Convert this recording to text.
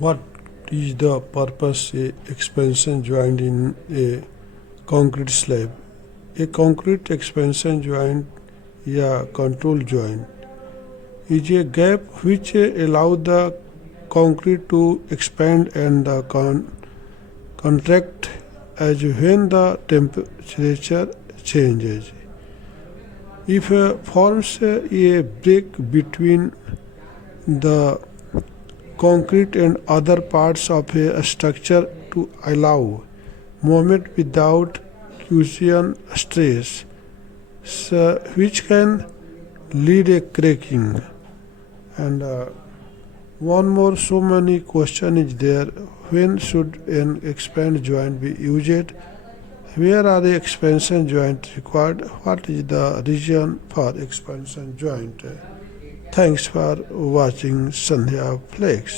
What is the purpose a expansion joint in a concrete slab? A concrete expansion joint या control joint is a gap which allow the concrete to expand and the contract as when the temperature changes. If forms a break between the concrete and other parts of a structure to allow movement without fusion stress, which can lead a cracking. And one more so many question is there: when should an expand joint be used? Where are the expansion joint required? What is the reason for expansion joint? Thanks for watching Sandhya Flex.